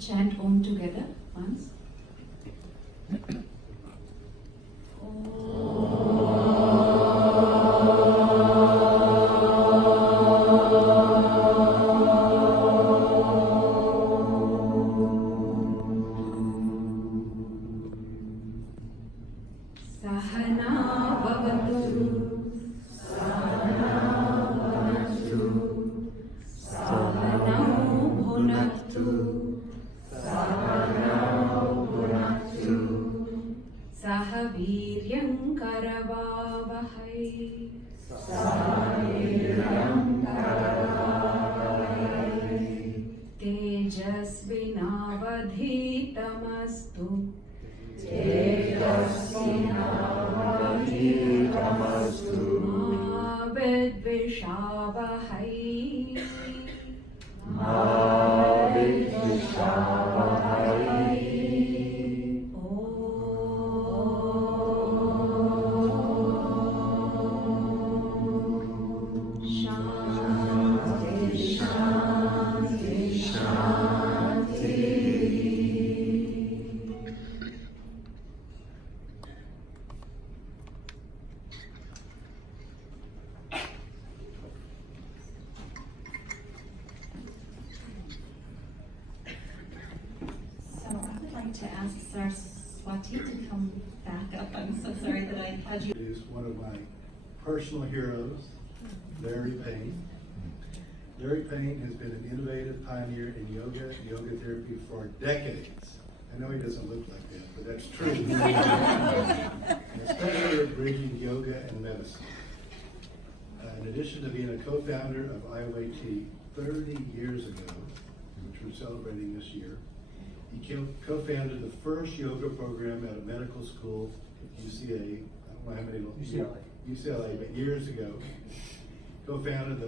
chant Om together once. Sahana bhavatu, sahana bhavatu, sahanau bhunaktu, sahanau bhunaktu, saha viryam karavavahai, saha viryam karavavahai, tejasvinavadhitamastu, tejasvinavadhitamastu, ma vidvishavahai, ma vidvishavahai. Shanti, Shanti, Shanti. So I would like to ask Saraswati to come back up. I'm so sorry that I had you. Is one of my personal heroes, Larry Payne. Larry Payne has been an innovative pioneer in yoga therapy for decades. I know he doesn't look like that, but that's true. And especially at bridging yoga and medicine. In addition to being a co-founder of Iayt 30 years ago, which we're celebrating this year, he co-founded the first yoga program at a medical school at UCA. I don't know how many. UCLA, but years ago. Founded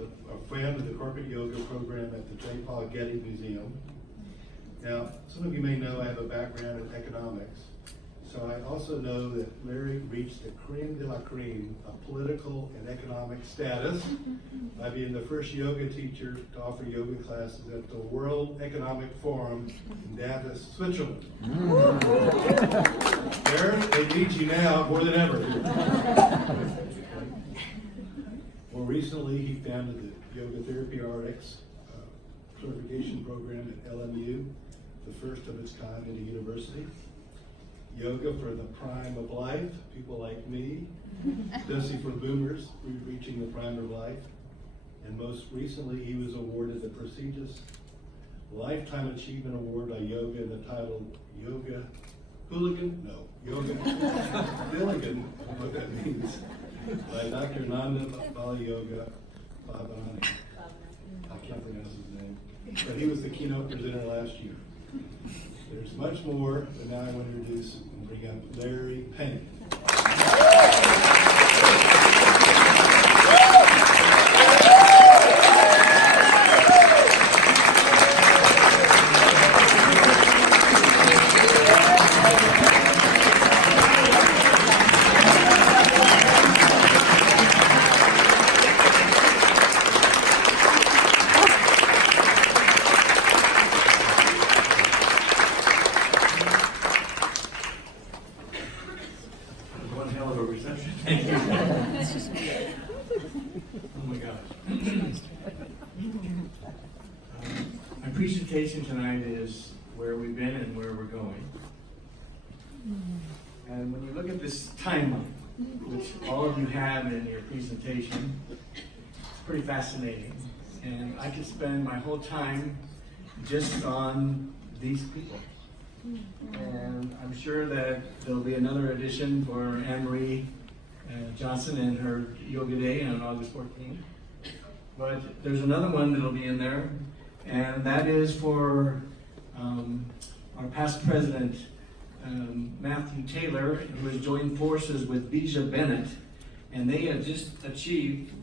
the corporate yoga program at the J. Paul Getty Museum. Now, some of you may know I have a background in economics, so I also know that Larry reached the creme de la creme of political and economic status by being the first yoga teacher to offer yoga classes at the World Economic Forum in Davos, Switzerland. Larry, they need you now more than ever. More recently, he founded the Yoga Therapy RX certification program at LMU, the first of its kind in a university. Yoga for the prime of life, people like me, especially for boomers reaching the prime of life. And most recently, he was awarded the prestigious Lifetime Achievement Award by Yoga in the title Yoga Hooligan? No, Yoga Hooligan, what that means, by Dr. Nanda Bali Yoga Bhavani. I can't pronounce his name, but he was the keynote presenter last year. There's much more, but now I want to introduce and bring up Larry Payne. One hell of a reception. Thank you. Oh my gosh. My presentation tonight is where we've been and where we're going. And when you look at this timeline, which all of you have in your presentation, it's pretty fascinating. And I could spend my whole time just on these people. And I'm sure that there'll be another edition for Anne-Marie Johnson and her Yoga Day on August 14th. But there's another one that'll be in there, and that is for our past president, Matthew Taylor, who has joined forces with Bija Bennett, and they have just achieved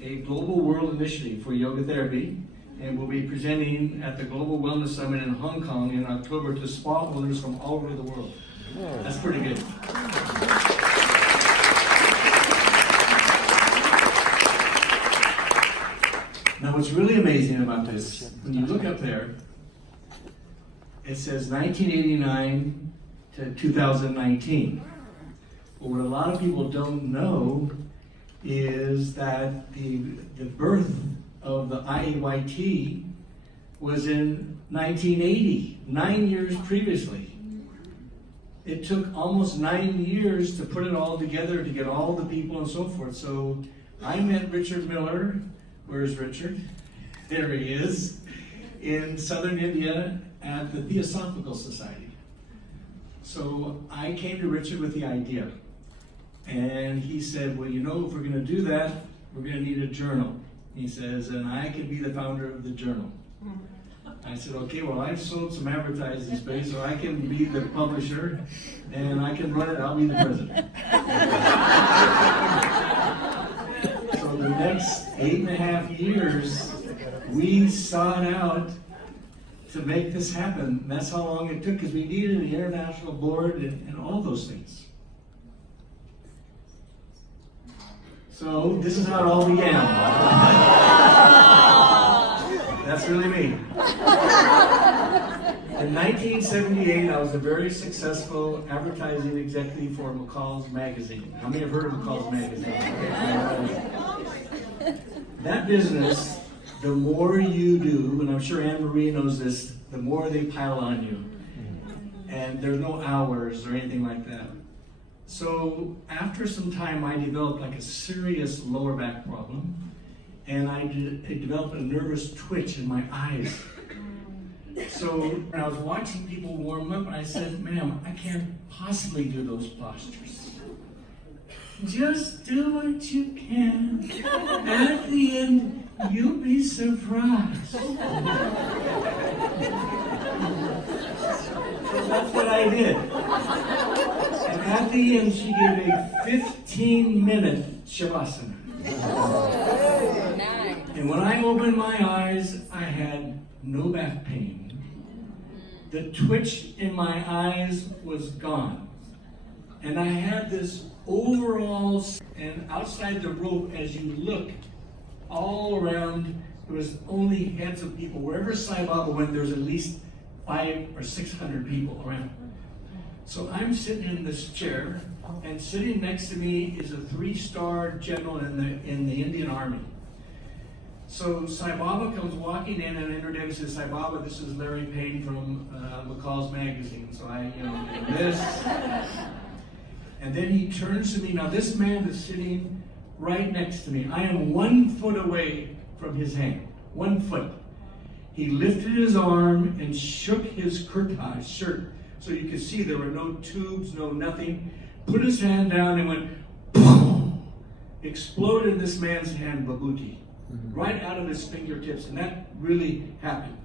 a global world initiative for yoga therapy, and will be presenting at the Global Wellness Summit in Hong Kong in October to spa owners from all over the world. That's pretty good. Now what's really amazing about this, when you look up there, it says 1989 to 2019. But what a lot of people don't know is that the birth of the Iayt was in 1980, 9 years previously. It took almost 9 years to put it all together, to get all the people and so forth. So I met Richard Miller. Where's Richard? There he is, in southern India at the Theosophical Society. So I came to Richard with the idea. And he said, well, you know, if we're going to do that, we're going to need a journal. He says, and I can be the founder of the journal. I said, okay, well, I've sold some advertising space, so I can be the publisher, and I can run it, I'll be the president. So the next 8.5 years, we sought out to make this happen. And that's how long it took, because we needed an international board and all those things. So this is how it all began. That's really me. In 1978, I was a very successful advertising executive for McCall's Magazine. How many have heard of McCall's Magazine? That business, the more you do, and I'm sure Anne Marie knows this, the more they pile on you. And there's no hours or anything like that. So after some time, I developed like a serious lower back problem. And I developed a nervous twitch in my eyes. So when I was watching people warm up, I said, ma'am, I can't possibly do those postures. Just do what you can. At the end, you'll be surprised. So that's what I did. And at the end, she gave a 15-minute Shavasana. And when I opened my eyes, I had no back pain. The twitch in my eyes was gone. And I had this overall, and outside the rope, as you look all around, there was only heads of people. Wherever Sai Baba went, there was at least 500 or 600 people around. So I'm sitting in this chair, and sitting next to me is a 3-star general in the Indian Army. So Sai Baba comes walking in and introduces, says, Sai Baba, this is Larry Payne from McCall's Magazine. So I, this. And then he turns to me. Now this man is sitting right next to me. I am 1 foot away from his hand. 1 foot. He lifted his arm and shook his kurta, shirt. So you could see there were no tubes, no nothing. Put his hand down and went, boom! Exploded in this man's hand, Babuti. Right out of his fingertips, and that really happened.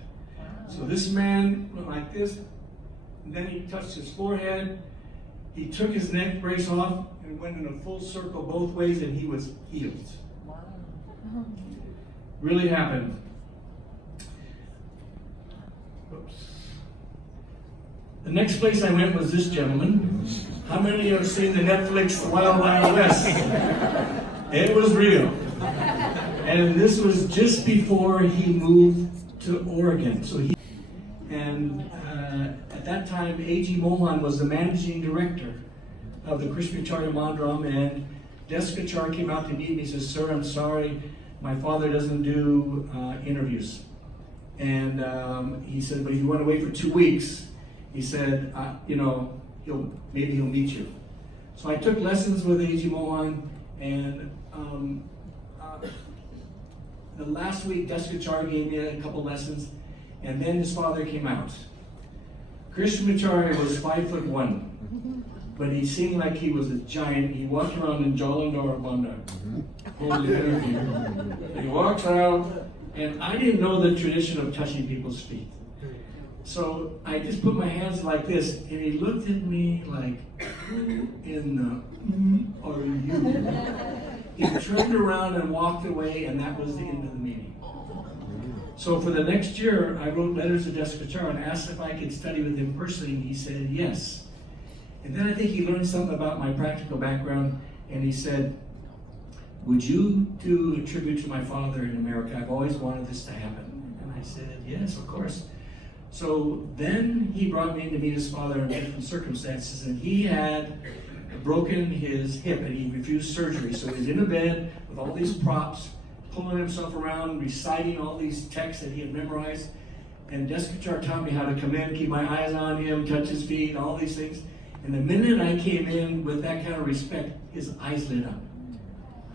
So this man went like this, and then he touched his forehead, he took his neck brace off, and went in a full circle both ways, and he was healed. Wow. Really happened. Oops. The next place I went was this gentleman. How many of you have seen the Netflix The Wild Wild West? It was real. And this was just before he moved to Oregon. At that time, A.G. Mohan was the managing director of the Krishnacharya Mandram, and Deskachar came out to meet me and says, sir, I'm sorry, my father doesn't do interviews. And he said, but if you want to wait for 2 weeks, he said, maybe he'll meet you. So I took lessons with A.G. Mohan, and the last week, Deskachar gave me a couple lessons, and then his father came out. Krishnacharya was 5'1", but he seemed like he was a giant. He walked around in Jalandhar Bandar, holding everything. He walks out, and I didn't know the tradition of touching people's feet. So I just put my hands like this, and he looked at me like, who in the are you? He turned around and walked away, and that was the end of the meeting. So for the next year, I wrote letters to Deskachar and asked if I could study with him personally, and he said yes. And then I think he learned something about my practical background, and he said, would you do a tribute to my father in America? I've always wanted this to happen. And I said, yes, of course. So then he brought me in to meet his father in different circumstances, and he had broken his hip and he refused surgery. So he's in a bed with all these props, pulling himself around, reciting all these texts that he had memorized. And Descachar taught me how to come in, keep my eyes on him, touch his feet, all these things. And the minute I came in with that kind of respect, his eyes lit up.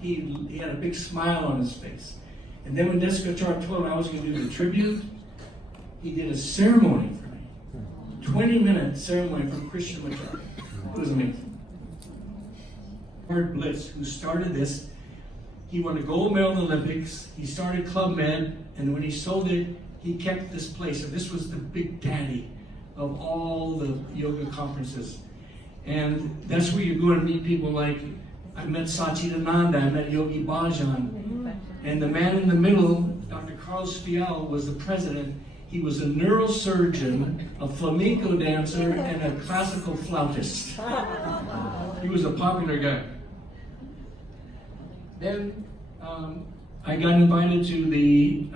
He had a big smile on his face. And then when Descachar told him I was going to do the tribute, he did a ceremony for me. 20-minute ceremony for Christian majority. It was amazing. Howard Blitz, who started this, he won a gold medal in the Olympics. He started Club Med, and when he sold it, he kept this place. And this was the big daddy of all the yoga conferences. And that's where you're going to meet people like, I met Satchidananda, I met Yogi Bhajan. And the man in the middle, Dr. Carlos Fial, was the president. He was a neurosurgeon, a flamenco dancer, and a classical flautist. He was a popular guy. Then I got invited to the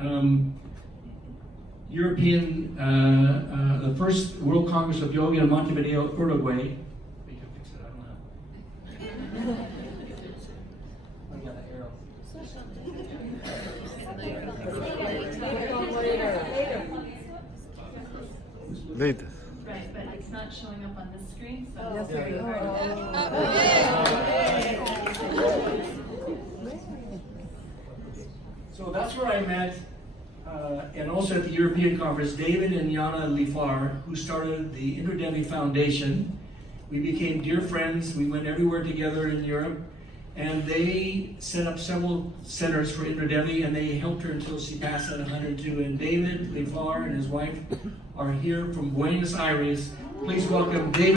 European, the first World Congress of Yoga in Montevideo, Uruguay. We can fix it, I don't know. I got an arrow. Later. Right, but it's not showing up on the screen, so. Yes, very it is. hard. So that's where I met, and also at the European Conference, David and Yana LIFAR, who started the Indra Devi Foundation. We became dear friends. We went everywhere together in Europe, and they set up several centers for Indra Devi, and they helped her until she passed at 102. And David LIFAR and his wife are here from Buenos Aires. Please welcome David.